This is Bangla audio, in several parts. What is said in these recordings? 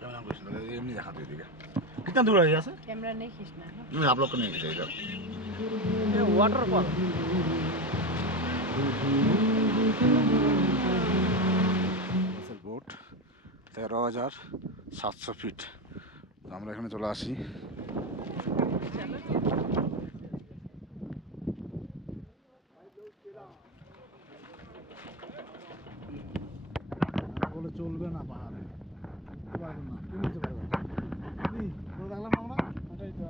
कैमरा कुछ लगे ये नहीं दिखाते दिखे कितना दूर है यहाँ से कैमरा नहीं खींचना है नहीं आप लोग को नहीं खींचेगा ये वाटरफॉल बोट 13,700 ফিট তো আমরা এখানে চলে আসি বলে চলবে না পাহাড়ে পারবেন না কি নিতে পারবেন দেখলাম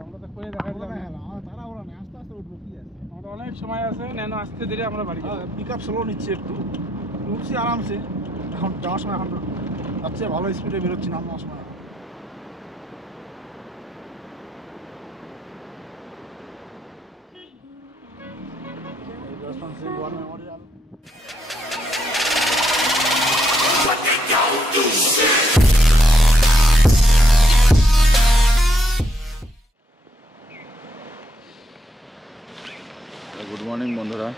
আমরা তো করে দেখা দিলাম তারা ওরা নেই আস্তে আস্তে উঠবো কি আছে আমাদের অনেক সময় আছে নেন আস্তে ধীরে আমরা বাড়ি যাবো পিক আপ স্লো নিচ্ছে একটু উঠছি আরামসে এখন যাওয়ার সময় এখন যাচ্ছে ভালো স্পিডে বেরোচ্ছি নামার সময় গুড মর্নিং বন্ধুরা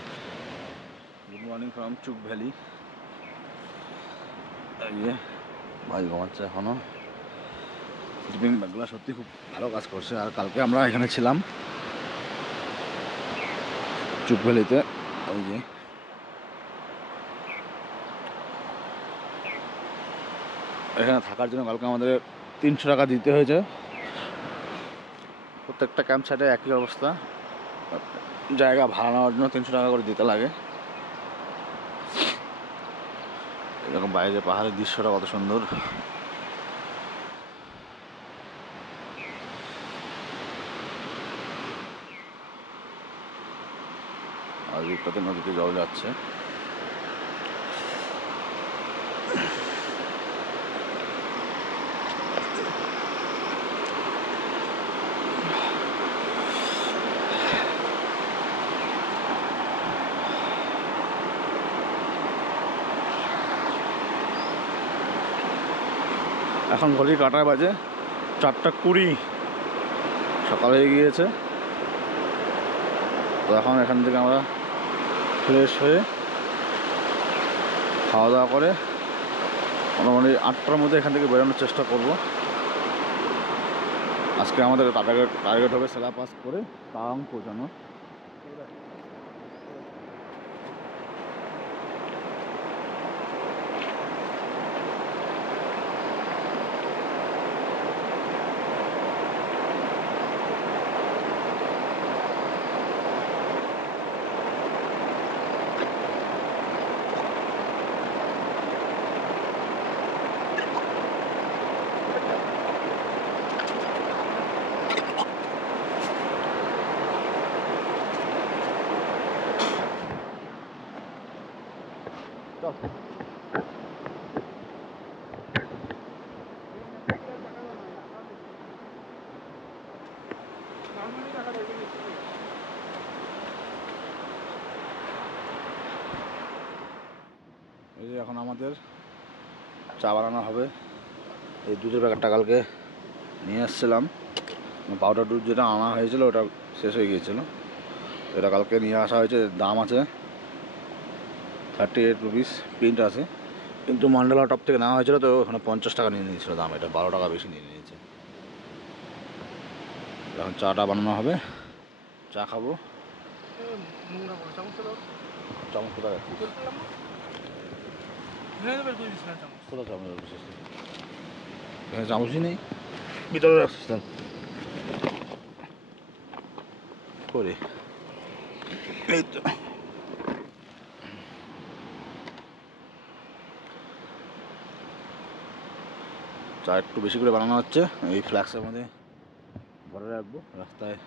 গুড মর্নিং ফ্রম চুক ভ্যালি এই ভাই ঘুমাচ্ছে এখনো স্লিপিং ব্যাগগুলো সত্যি খুব ভালো কাজ করছে আর কালকে আমরা এখানে ছিলাম চুক ভ্যালিতে ওই যে এখানে থাকার জন্য কালকে আমাদের 300 টাকা দিতে হয়েছে প্রত্যেকটা ক্যাম্প সাইটে একই অবস্থা জায়গা ভাড়া নেওয়ার জন্য 300 টাকা করে দিতে লাগে এরকম বাইরে পাহাড়ের দৃশ্যটা কত সুন্দর আর দিকটাতে নদীতে জল যাচ্ছে এখন ঘড়ি কাটা বাজে 4:20 সকাল হয়ে গিয়েছে তো এখন এখান থেকে আমরা ফ্রেশ হয়ে খাওয়া দাওয়া করে মোটামুটি 8টার মধ্যে এখান থেকে বেরোনোর চেষ্টা করব আজকে আমাদের টার্গেট হবে সেলা পাস করে তাওয়াং পৌঁছানো এই যে এখন আমাদের চা বানানো হবে এই দুধের প্যাকেটটা কালকে নিয়ে আসছিলাম পাউডার দুধ যেটা আনা হয়েছিল ওটা শেষ হয়ে গিয়েছিল এটা কালকে নিয়ে আসা হয়েছে দাম আছে 38 রুপিস প্রিন্ট আছে কিন্তু মন্ডলা টপ থেকে নেওয়া হয়েছিল তো ওখানে 50 টাকা নিয়ে নিয়েছিল দাম এটা 12 টাকা বেশি নিয়ে নিয়েছে এখন চাটা বানানো হবে চা খাবো চামচ কোথায় কোথাও চামচ এখানে চামচই নেই ভিতরে রাখছিস করে এই তো চা একটু বেশি করে বানানো হচ্ছে এই ফ্ল্যাক্সের মধ্যে ভরে রাখবো রাস্তায়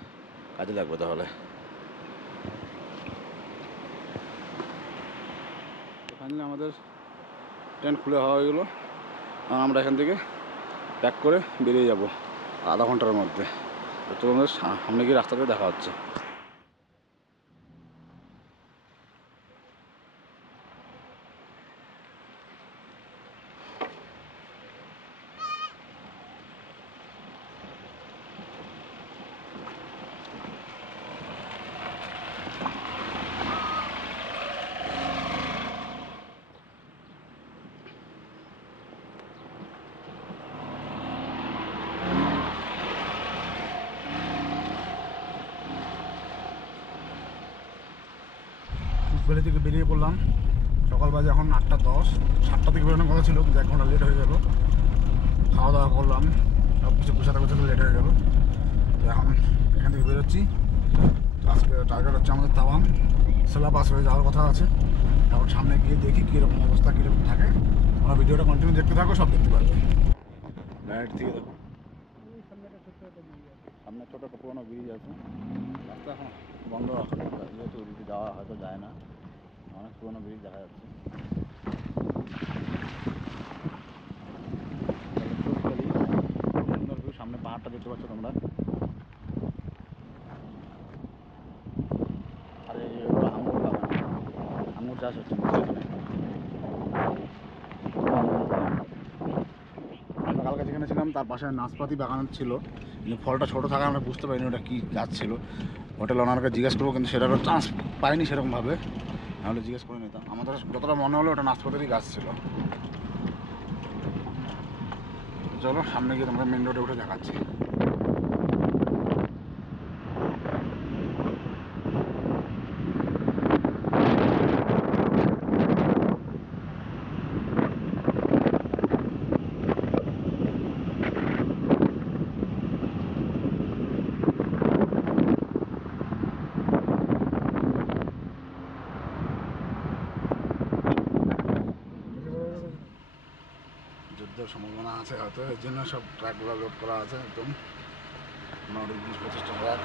কাজে লাগবে তাহলে ফাইনালি আমাদের টেন্ট খুলে হওয়া হয়ে গেলো আমরা এখান থেকে প্যাক করে বেরিয়ে যাব আধা ঘন্টার মধ্যে তো আমাদের সামনে গিয়ে রাস্তাতে দেখা হচ্ছে ভ্যালি থেকে বেরিয়ে পড়লাম। সকাল বাজে এখন 8:10, 7টা থেকে বেরোনোর কথা ছিল, কিন্তু 1 ঘন্টা লেট হয়ে গেল। খাওয়া দাওয়া করলাম, সব কিছু গোছাতে গোছাতে লেট হয়ে গেল। তো এখন এখান থেকে বেরোচ্ছি। তো আজকে টার্গেট হচ্ছে আমাদের তাওয়াং। সেলা পাস হয়ে যাওয়ার কথা আছে। এখন সামনে গিয়ে দেখি কীরকম অবস্থা, কীরকম থাকে। তোমরা ভিডিওটা কন্টিনিউ দেখতে থাকো, সব দেখতে পারবে। ডাইরেক্ট থেকে দেখো, সামনে ছোটো একটা পুরোনো ব্রিজ আছে। রাস্তা এখন বন্ধ রাখা, যেহেতু ওদিকে যাওয়া হয়তো যায় না। অনেক পুরোনো ব্রিজ দেখা যাচ্ছে। সুন্দর ভিউ, সামনে পাহাড়টা দেখতে পাচ্ছ তোমরা। আর এই আঙুর বাগান, আঙুর চাষ হচ্ছে এখানে। আমরা কালকে যেখানে ছিলাম তার পাশে নাশপাতি বাগান ছিল, কিন্তু ফলটা ছোটো থাকা আমরা বুঝতে পারিনি ওটা কী গাছ ছিল। হোটেল ওনারকে জিজ্ঞেস করবো, কিন্তু সেটারও চান্স পাইনি সেরকমভাবে, নাহলে জিজ্ঞেস করে নিতাম। আমাদের যতটা মনে হলো ওটা নাশপাতিরই গাছ ছিল। চলো সামনে গিয়ে তোমরা মেন রোডে উঠে দেখাচ্ছি। যুদ্ধের সম্ভাবনা আছে হয়তো, এর জন্য সব ট্র্যাকগুলো লোড করা আছে একদম। মোটামুটি 20-25টা ট্র্যাক,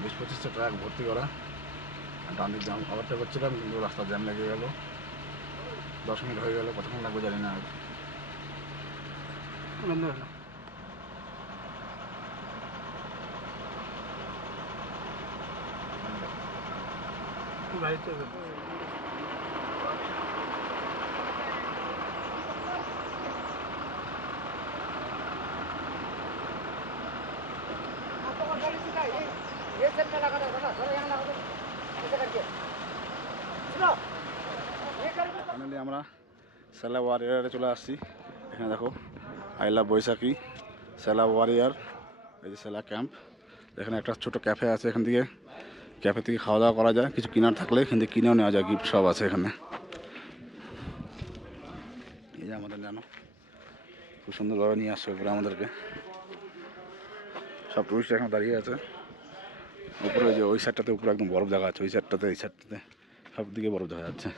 20-25টা ট্র্যাক ভর্তি করা। ডান দিক জ্যাম ওভারটেক করছিলাম, কিন্তু রাস্তা জ্যাম লেগে গেল। 10 মিনিট হয়ে গেল, কতক্ষণ লাগবে জানি না। ফাইনালি আমরা সেলা ওয়ারিয়ারে চলে আসছি। এখানে দেখো, I love Baishakhi, Sela warrior, এই যে সেলা ক্যাম্প। এখানে একটা ছোটো ক্যাফে আছে, এখান থেকে ক্যাফে থেকে খাওয়া দাওয়া করা যায়। কিছু কেনার থাকলে এখান থেকে কিনেও নেওয়া যায়, গিফট সব আছে এখানে। এই যে আমাদের জানো খুব সুন্দরভাবে নিয়ে আসছে উপরে আমাদেরকে। সব টুরিস্ট এখন দাঁড়িয়ে আছে উপরে। যে ওই সাইডটাতে উপরে একদম বরফ দেখা যাচ্ছে, ওই সাইডটাতে এই সাইডটাতে সব দিকে বরফ দেখা যাচ্ছে।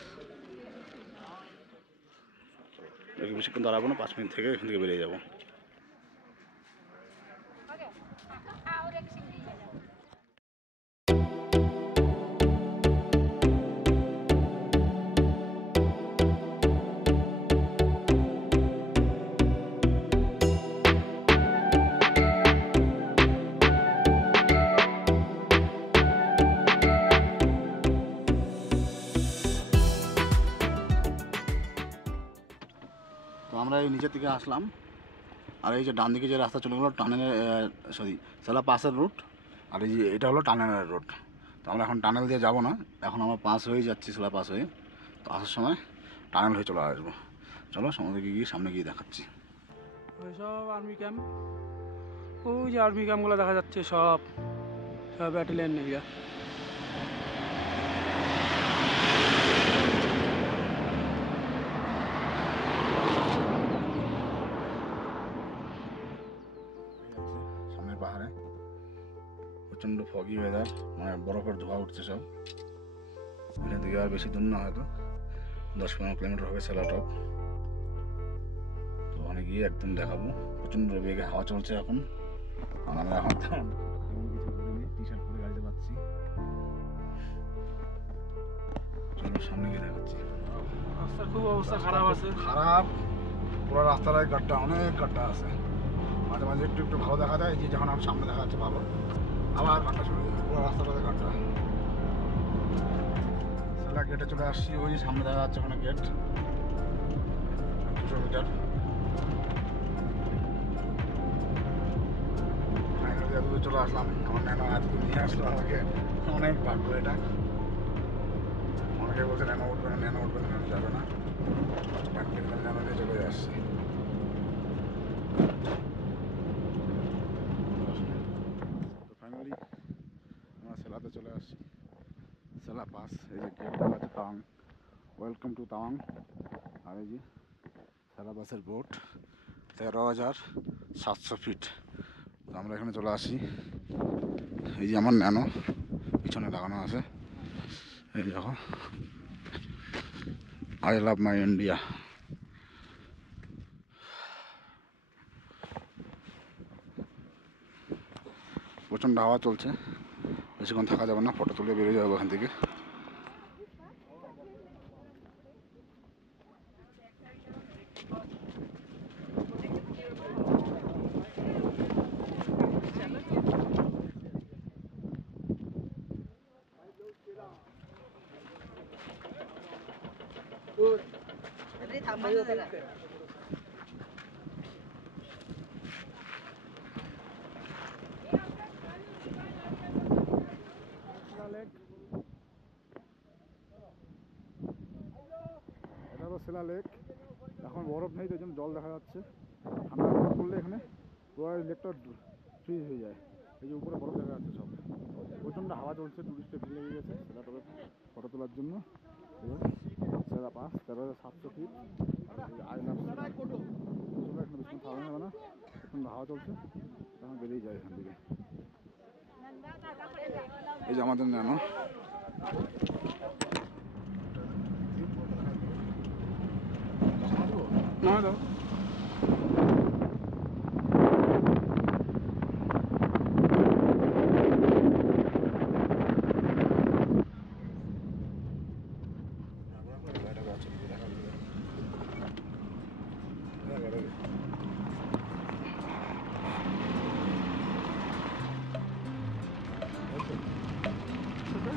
বেশিক্ষণ দাঁড়াবো না, 5 মিনিট থেকে এখান থেকে বেরিয়ে যাবো। তো আমরা এই নিচের দিকে আসলাম, আর এই যে ডান দিকে যে রাস্তা চলে গেলো টানেলের, সেলা পাসের রুট, আর এই যে এটা হলো টানেলের রুট। তো আমরা এখন টানেল দিয়ে যাব না, এখন আমরা পাস হয়ে যাচ্ছি সেলা পাস হয়ে। তো আসার সময় টানেল হয়ে চলে আসবো। চলো সামনে গিয়ে সামনে গিয়ে দেখাচ্ছি। ওই সব আর্মি ক্যাম্প, ওই যে আর্মি ক্যাম্পগুলো দেখা যাচ্ছে, সব সব ব্যাটালিয়ান এরিয়া। সামনের পাহাড়ে প্রচণ্ড ফগি ওয়েদার, মানে বরফের ধোয়া উঠছে সব। এখান থেকে আর বেশি দূর না, হয়তো 10-15 কিলোমিটার হবে সেলা টপ। তো ওখানে গিয়ে একদম দেখাবো। প্রচণ্ড বেগে হাওয়া চলছে এখন, আর আমরা এখন তেমন কিছু করিনি, টি-শার্ট পরে গাড়িতে পাচ্ছি। চলো সামনে গিয়ে দেখাচ্ছি। রাস্তার খুব অবস্থা খারাপ আছে, খারাপ পুরো রাস্তাটায় গাড্ডা, অনেক গাড্ডা আছে। মাঝে মাঝে একটু একটু ভালো দেখা যায়, যে যখন আমার সামনে দেখা যাচ্ছে ভালো, আবার গাড্ডা চলে যায়, পুরো রাস্তাটাতে গাড্ডা। সেলা গেটে চলে আসছি, ওই যে সামনে দেখা যাচ্ছে ওখানে গেট, 200 মিটার। দূরে চলে আসলাম, আমার ন্যানো আজকে নিয়ে আসলো আমাকে, অনেক ভাগ্য এটা। অনেকে বলছে ন্যানো উঠবে না, ন্যানো উঠবে না, ন্যানো যাবে না, ন্যানো নিয়ে চলে আসছি। তো ফাইনালি আমরা সেলাতে চলে আসছি, সেলা পাস, এই যে গেট দেওয়া আছে তাওয়াং, ওয়েলকাম টু তাওয়াং। আর এই যে সেরা বাসের বোট, 13,700 ফিট। তো আমরা এখানে চলে আসি। এই যে আমার ন্যানো পিছনে লাগানো আছে, এই দেখো, আই লাভ মাই ইন্ডিয়া। প্রচণ্ড হাওয়া চলছে, বেশিক্ষণ থাকা যাবে না, ফটো তুলে বেরিয়ে যাবো এখান থেকে। এটা তো শিলা লেক, এখন বরফ নেই, তাই জন্য জল দেখা যাচ্ছে। ঠান্ডা বরফ পড়লে এখানে পুরো লেকটা ফ্রিজ হয়ে যায়। এই যে উপরে বরফ দেখা যাচ্ছে সব। প্রচণ্ড হাওয়া চলছে, টুরিস্টের ভিড় লেগে গেছে সেটা তবে ফটো তোলার জন্য। সেরা পাস, 13,700 ফিট। আই লাভ এখানে বেশিক্ষণ থাকা যাবে না, প্রচণ্ড হাওয়া চলছে, এখন বেরিয়ে যায় এখান থেকে। এই যে আমাদের ন্যানো, না দাও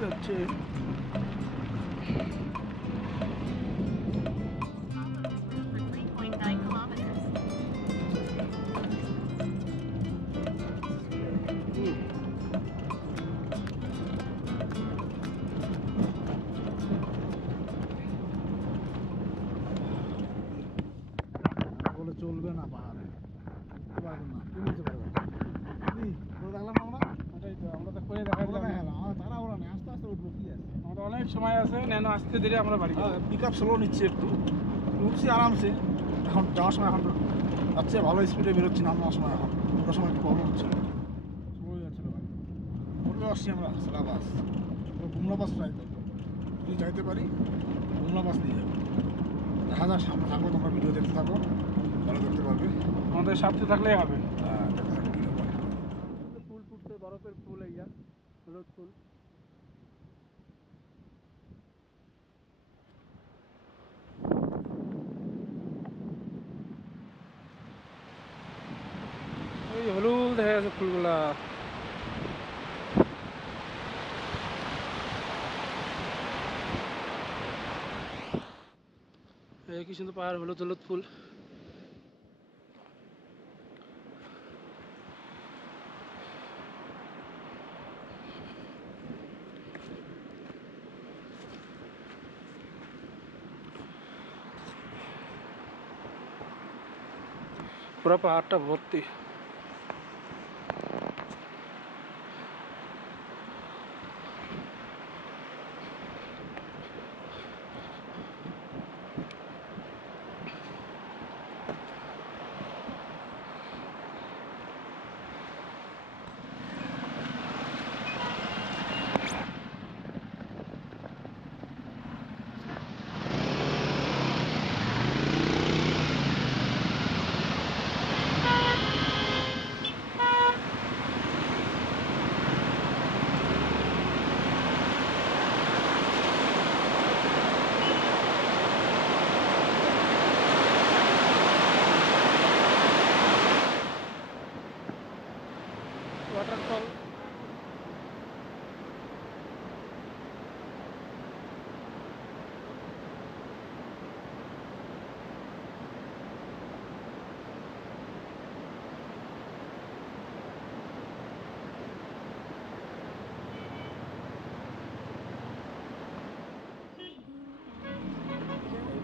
যাচ্ছে। বলে চলবে না পাহাড়ে, পারবেন না, তুমি নিতে পারবেন না। দেখলাম আমরা, ওটাই তো, আমরা তো করে দেখা দিলাম। আমার তারা ওরা নেই, আস্তে আস্তে উঠবো, কি আছে। আমাদের অনেক সময় আছে, নেন আসতে ধীরে আমরা বাড়ি যাবো। পিক আপ স্লো নিচ্ছে একটু, উঠছি আরামসে। এখন যাওয়ার সময় এখন যাচ্ছে ভালো স্পিডে বেরোচ্ছি, নামার সময় এখন ওটার সময় একটু প্রবলেম হচ্ছে, স্লো হয়ে যাচ্ছিলো গাড়ি। ওটা আসছি আমরা সেরা বাস, বুমলা বাস ট্রাই করবো, যদি যাইতে পারি বুমলা বাস নিয়ে যাবো। দেখা যাক, সামনে থাকবো, তোমরা ভিডিও দেখতে থাকো, ভালো দেখতে পারবে। আমাদের সাথে থাকলেই হবে। দেখতে থাকো ভিডিও। ফুল ফুটছে, বরফের ফুল, এইয়া হলুদ ফুল। এই হলুদ হয়ে গেছে ফুলগুলা। এই কি সুন্দর পাহাড়, হলুদ হলুদ ফুল। পুরো পাহাড়টা ভর্তি। Waterfall.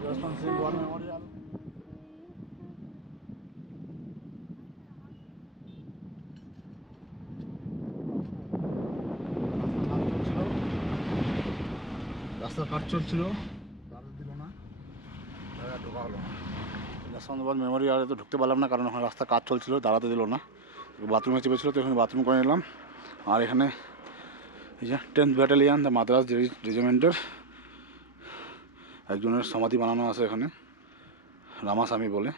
Jospan Singh War Memorial. রাস্তার কাজ চলছিল, দাঁড়াতে দিল না, ঢোকা হলো না। জাসওয়ান্তাবাদ মেমোরিয়ালে তো ঢুকতে পারলাম না, কারণ ওখানে রাস্তার কাজ চলছিল, দাঁড়াতে দিল না। বাথরুমে চেপেছিল, তো এখানে বাথরুম করে নিলাম। আর এখানে এই যে 10th ব্যাটালিয়ান দ্য মাদ্রাস রেজিমেন্টের একজনের সমাধি বানানো আছে এখানে, রামাস্বামী বলে,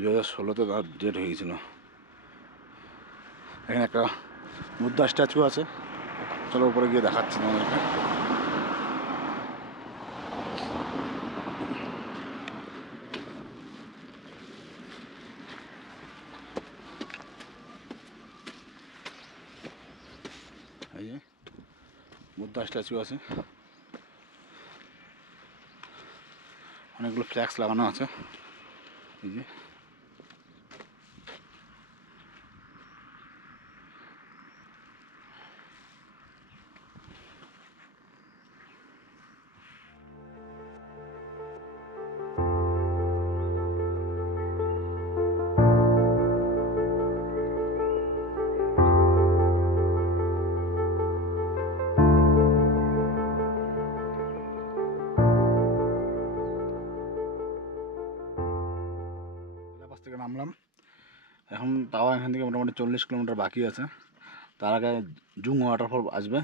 2016-তে তার ডেট হয়ে গেছিল। এখানে একটা বুদ্ধা স্ট্যাচু আছে, চলো উপরে গিয়ে দেখাচ্ছি তোমাদেরকে। এই যে বুদ্ধা স্ট্যাচু আছে, অনেকগুলো ফ্ল্যাক্স লাগানো আছে। এই যে থেকে নামলাম এখন, তাও এখান থেকে মোটামুটি 40 কিলোমিটার বাকি আছে। তার আগে জুং ওয়াটারফল আসবে,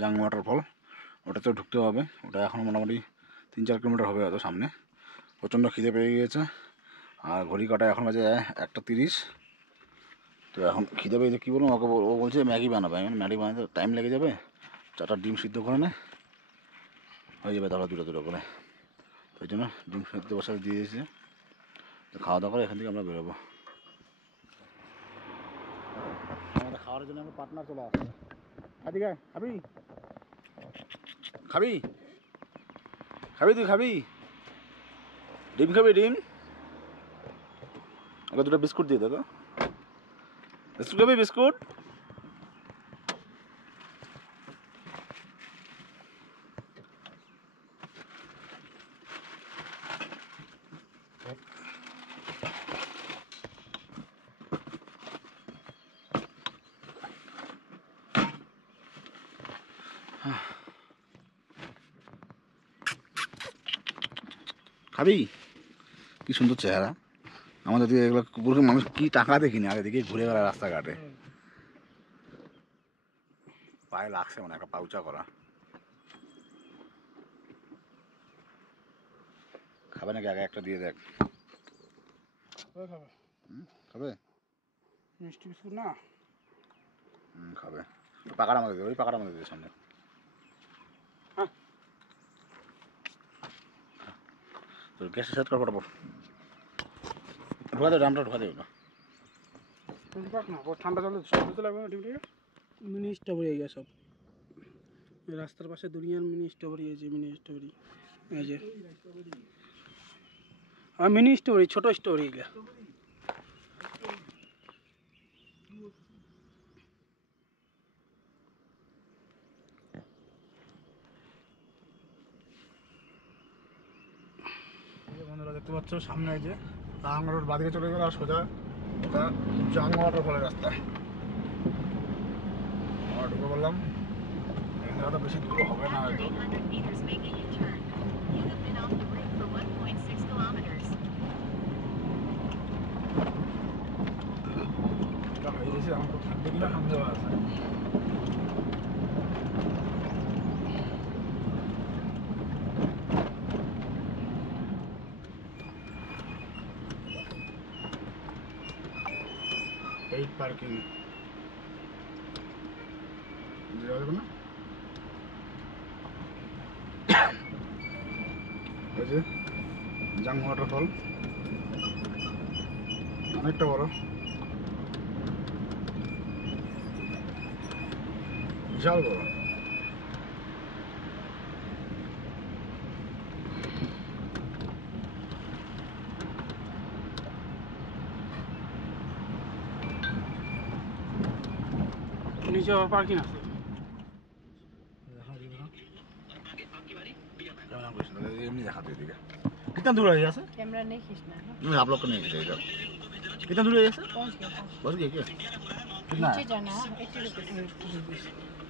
জাং ওয়াটারফল, ওটাতেও ঢুকতে হবে। ওটা এখন মোটামুটি 3-4 কিলোমিটার হবে হয়তো সামনে। প্রচণ্ড খিদে পেয়ে গিয়েছে, আর ঘড়ি কাটায় এখন বাজে 1:30। তো এখন খিদে পেয়েছে, কী বলুন ওকে, ও বলছে ম্যাগি বানাবে। আমি ম্যাগি বানাতে টাইম লেগে যাবে, 4টা ডিম সিদ্ধ করে নে, হয়ে যাবে তাহলে 2টো করে। ওই জন্য ডিম সিদ্ধ বসাতে দিয়ে দিয়েছে। তো খাওয়া দাওয়া করে এখান থেকে আমরা বেরোবো। আমাদের খাওয়ার জন্য আমরা পার্টনার চলে আসছে। এদিকে খাবি, খাবি খাবি তুই খাবি ডিম খাবি? ডিম ওকে 2টা বিস্কুট দিয়ে দে তো। বিস্কুট খাবি? বিস্কুট খাবি? কি সুন্দর চেহারা আমাদের দিকে, এগুলো কুকুরকে মানুষ কি টাকা দেখিনি, আগে দিকে ঘুরে বেড়ায় রাস্তাঘাটে। পায়ে লাগছে মানে একটা পাউচা করা। খাবে নাকি? আগে একটা দিয়ে দেখ। খাবে? মিষ্টি বিস্কুট না খাবে। পাকাটা আমাদের দেবে, ওই পাকাটা আমাদের দেবে সামনে। তোর গ্যাসটা সেট কর ফটাফট, ঢোকা দেবে ড্রামটা, ঢোকা দেবে না। না ঠান্ডা জলে সব দিতে লাগবে না। ডিমটাকে মিনি স্ট্রবেরি এই সব রাস্তার পাশে দুনিয়ার মিনি স্ট্রবেরি, এই যে মিনি স্ট্রবেরি, এই যে মিনি স্ট্রবেরি, ছোটো স্ট্রবেরি এগুলা। বন্ধুরা দেখতে পাচ্ছ সামনে এই যে রাং রোড, বাদিকে চলে গেল আর সোজা এটা জাং ওয়াটারফলের রাস্তা। আমরা ঢুকে বললাম, এখানে হয়তো বেশি দূর হবে না হয়তো। হয়ে গেছে, আমার তো থাকবে কিনা সন্দেহ আছে। পেইড পার্কিং যাবে না, ওই যে জাং ওয়াটারফল অনেকটা বড়, বিশাল বড়। নিচে আবার পার্কিং আছে। एमनी दिखाते दिखे कितना दूर है यहाँ से? कैमरा नहीं खींचना है ना। नहीं आप लोग को नहीं खींचेगा। कितना दूर है यहाँ से? पहुंच गया बस गए क्या? कितना नीचे है? जाना है 80 रुपीज़।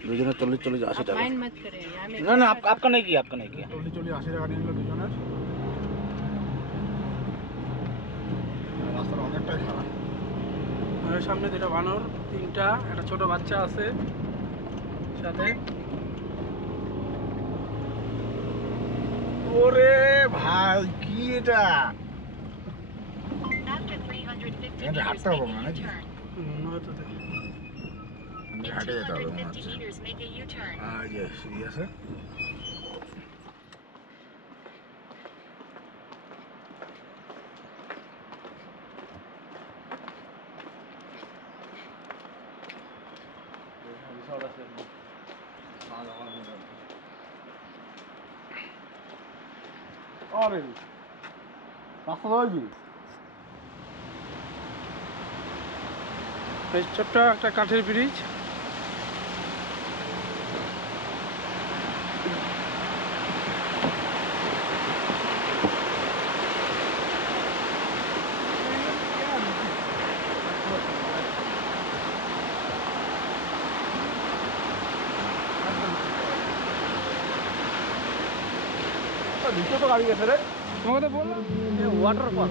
দুজনের 40-40-80 টাকা। माइंड मत करें यार मैं না না আপকা নেই কি, আপকা নেই কি। 40-80 টাকা নিয়ে নিল দুজনের। রাস্তাটা অনেকটাই খারাপ। আর সামনে দুটো বানর, তিনটা, একটা ছোট বাচ্চা আছে সাথে। ওরে ভাই কি এটা, After 350 এটা meters, হাঁটতে হবে make না a নাকি? U-turn. হয়তো তাই। In হাঁটে যেতে হবে মনে 250 হচ্ছে। meters, make a U-turn. সিঁড়ি আছে। আরে রাস্তা রয়েছে। এই ছোট্ট একটা কাঠের ব্রিজ। নিচে তো গাড়ি গেছে রে। তোমাকে তো বললাম ওয়াটারফল।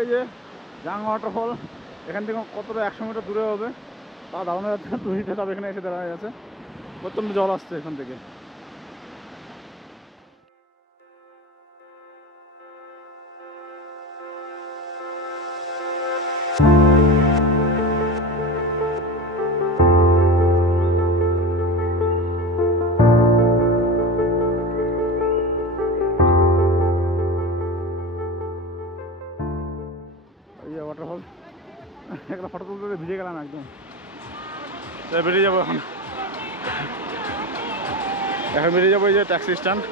এই যে জাং ওয়াটারফল, এখান থেকে কতটা 100 মিটার দূরে হবে তা দাঁড়ানো যাচ্ছে না। টুরিস্টরা সব এখানে এসে দাঁড়ানো যাচ্ছে, প্রচণ্ড জল আসছে এখান থেকে। এই যে ওয়াটারফল, একটা ফটো তুলতে ভিজে গেলাম একদম। বেরিয়ে যাবো এখন, বেরিয়ে যাবো। এই যে ট্যাক্সি স্ট্যান্ড।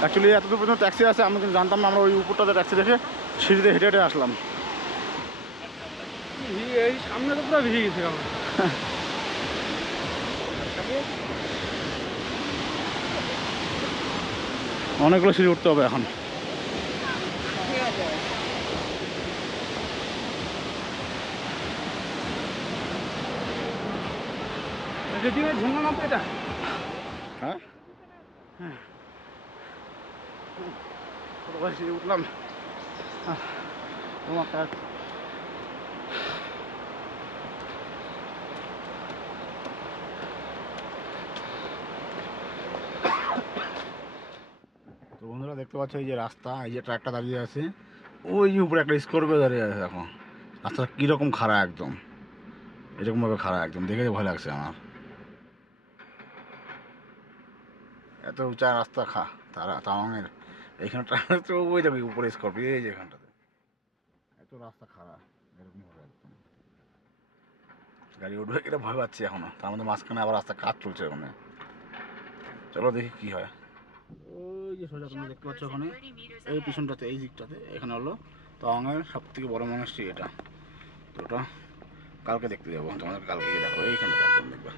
অ্যাকচুয়ালি এতদূর পর্যন্ত ট্যাক্সি আছে, আমি কিন্তু জানতাম না। আমরা ওই উপরটাতে ট্যাক্সি দেখে সিঁড়িতে হেঁটে হেঁটে আসলাম। এই সামনে তো পুরো ভিজে গেছে আমার। অনেকগুলো সিঁড়ি উঠতে হবে এখন। ঝুঁকা মাপে এটা। হ্যাঁ সিঁড়ি উঠলাম। তোমার তো বন্ধুরা দেখতে পাচ্ছ এই যে রাস্তা, এই যে ট্রাকটা দাঁড়িয়ে আছে, ওই যে উপরে একটা স্কর্পিও দাঁড়িয়ে আছে। এখন রাস্তাটা কীরকম খারাপ, একদম এরকমভাবে খারাপ, একদম দেখে ভয় লাগছে আমার। এত উঁচা রাস্তা তাওয়াঙের এইখানে ট্রাক তো ওই যাবে উপরে স্কর্পিও, এই যে এখানটাতে এত রাস্তা খারাপ, এরকম হবে একদম। গাড়ি উঠবে এটা ভয় পাচ্ছি এখনো, তার মধ্যে মাঝখানে আবার রাস্তা কাজ চলছে ওখানে। চলো দেখি কি হয়। ওই যে সোজা তুমি দেখতে পাচ্ছ ওখানে, এই পিছনটাতে, এই দিকটাতে এখানে হলো তাওয়াঙের সব থেকে বড় মনাস্ট্রি এটা। তো ওটা কালকে দেখতে যাবো, তোমাদের কালকে গিয়ে দেখো এইখানটাতে একদম দেখবে।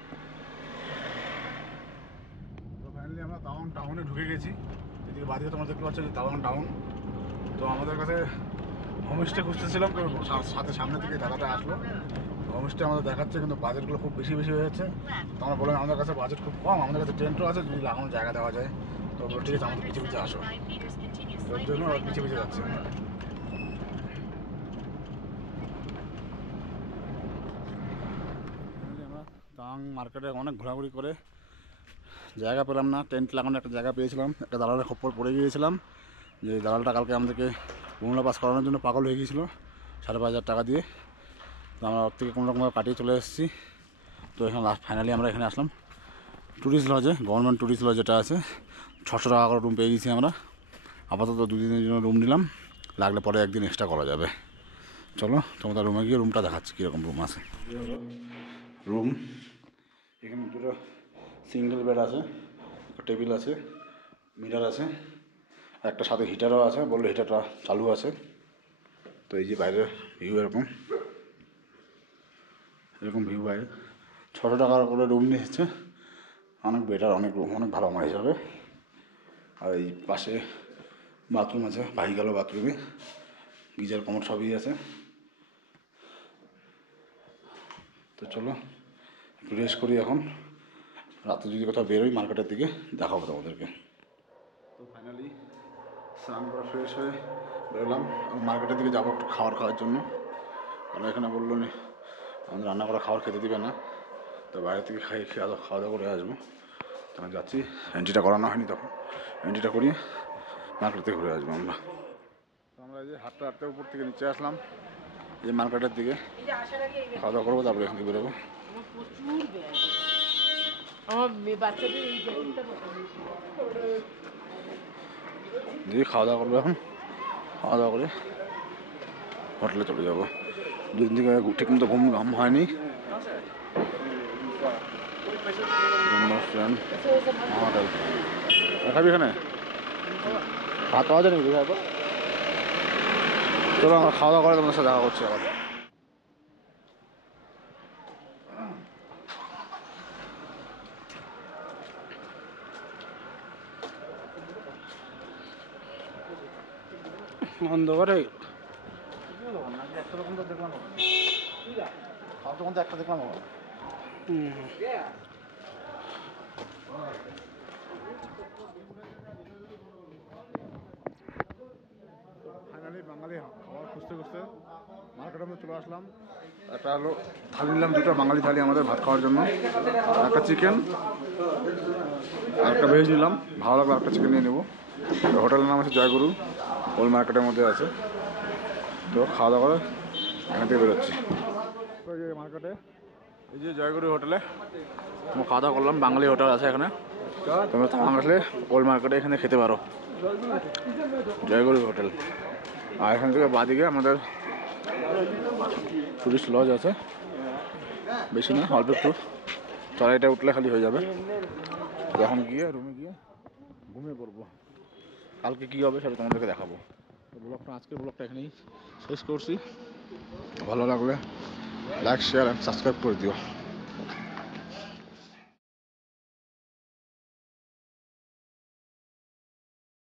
তো ফাইনালি আমরা তাওয়াং টাউনে ঢুকে গেছি। এদিকে বাদিকে তোমরা দেখতে পাচ্ছ যে তাওয়াং টাউন। তো আমাদের কাছে হোমস্টে খুঁজতেছিলাম, সাথে সামনে থেকে দাদাটা আসলো। হোমস্টে আমাদের দেখাচ্ছে, কিন্তু বাজেটগুলো খুব বেশি বেশি হয়ে যাচ্ছে। তো আমরা বললাম আমাদের কাছে বাজেট খুব কম, আমাদের কাছে টেন্টও আছে, যদি লাগানো জায়গা দেওয়া যায়। তো ঠিক আছে, আমাদের পিছিয়ে পিছিয়ে আসো। তোর জন্য পিছিয়ে পিছিয়ে যাচ্ছে। আমরা তাওয়াং মার্কেটে অনেক ঘোরাঘুরি করে জায়গা পেলাম না, টেন্ট লাগানোর একটা জায়গা পেয়েছিলাম। একটা দালালের খপ্পর পড়ে গিয়েছিলাম, যে দালালটা কালকে আমাদেরকে কুমড়া পাস করানোর জন্য পাগল হয়ে গিয়েছিলো 5,500 টাকা দিয়ে। তো আমরা ওর থেকে কোনোরকমভাবে কাটিয়ে চলে এসেছি। তো এখানে ফাইনালি আমরা এখানে আসলাম ট্যুরিস্ট লজে, গভর্নমেন্ট ট্যুরিস্ট লজ যেটা আছে। 600 টাকা করে রুম পেয়ে গেছি আমরা। আপাতত 2 দিনের জন্য রুম নিলাম, লাগলে পরে একদিন এক্সট্রা করা যাবে। চলো তোমাদের রুমে গিয়ে রুমটা দেখাচ্ছি কীরকম রুম আছে। রুম এখানে দুটো সিঙ্গেল বেড আছে, টেবিল আছে, মিরার আছে, একটা সাথে হিটারও আছে, বললো হিটারটা চালু আছে। তো এই যে বাইরের ভিউ এরকম ভিউ বাইরে। 600 টাকার করে রুম নিয়েছে, অনেক বেটার, অনেক রুম, অনেক ভালো আমার হিসাবে। আর এই পাশে বাথরুম আছে, ভাই গেল বাথরুমে, গিজার কমোড সবই আছে। তো চলো একটু রেস্ট করি এখন, রাতে যদি কোথাও বেরোই মার্কেটের দিকে দেখাবো তোমাদেরকে। তো ফাইনালি স্নান করে ফ্রেশ হয়ে বেরোলাম, মার্কেটের দিকে যাবো একটু খাওয়ার জন্য। কারণ এখানে বললো নি আমাদের রান্না করা খাবার খেতে দিবে না, তো বাইরে থেকে খাওয়া দাওয়া করে আসবো। তখন যাচ্ছি, এন্ট্রিটা করানো হয়নি, তখন এন্ট্রিটা করিয়ে মার্কেট থেকে ঘুরে আসবো আমরা। তো আমরা এই যে হাঁটতে হাঁটতে উপর থেকে নিচে আসলাম, এই যে মার্কেটের দিকে খাওয়া দাওয়া করবো, তারপরে এখান থেকে বেরোবো। দিয়ে খাওয়া দাওয়া করবো এখন, খাওয়া দাওয়া করে হোটেলে চলে যাবো। দুদিন থেকে ঠিক মতো ঘুম হয়নি। হোটেল খাবি এখানে ভাত পাওয়া যায়নি বুঝে। চলো আমরা খাওয়া দাওয়া করে তোমাদের সাথে দেখা করছি আবার। অন্ধকার হয়ে একটা দোকান তো দেখলাম, সব দোকান তো একটা দেখলাম। ফাইনালি বাঙালি খাবার খুঁজতে খুঁজতে মার্কেটের মধ্যে চলে আসলাম। একটা হলো থালি নিলাম, দুটো বাঙালি থালি আমাদের ভাত খাওয়ার জন্য, একটা চিকেন আর একটা ভেজ নিলাম। ভালো লাগলো, একটা চিকেন নিয়ে নেবো। হোটেলের নাম আছে জয়গুরু, ওই মার্কেটের মধ্যে আছে। তো খাওয়া দাওয়া করে এখান থেকে বেরোচ্ছি মার্কেটে। এই যে জয়গুরু হোটেলে আমরা খাওয়া দাওয়া করলাম, বাঙালি হোটেল আছে এখানে। তোমরা তামাং আসলে ওল্ড মার্কেটে এখানে খেতে পারো, জয়গুরু হোটেল। আর এখান থেকে বাদিকে আমাদের টুরিস্ট লজ আছে, বেশি না, অল্প একটু চড়াইটা উঠলে খালি হয়ে যাবে। এখন গিয়ে রুমে গিয়ে ঘুমিয়ে পড়বো, কালকে কী হবে সেটা তোমাদেরকে দেখাবো। আজকের ব্লগটা এখানেই শেষ করছি। ভালো লাগলে লাইক, শেয়ার অ্যান্ড সাবস্ক্রাইব করে দিও।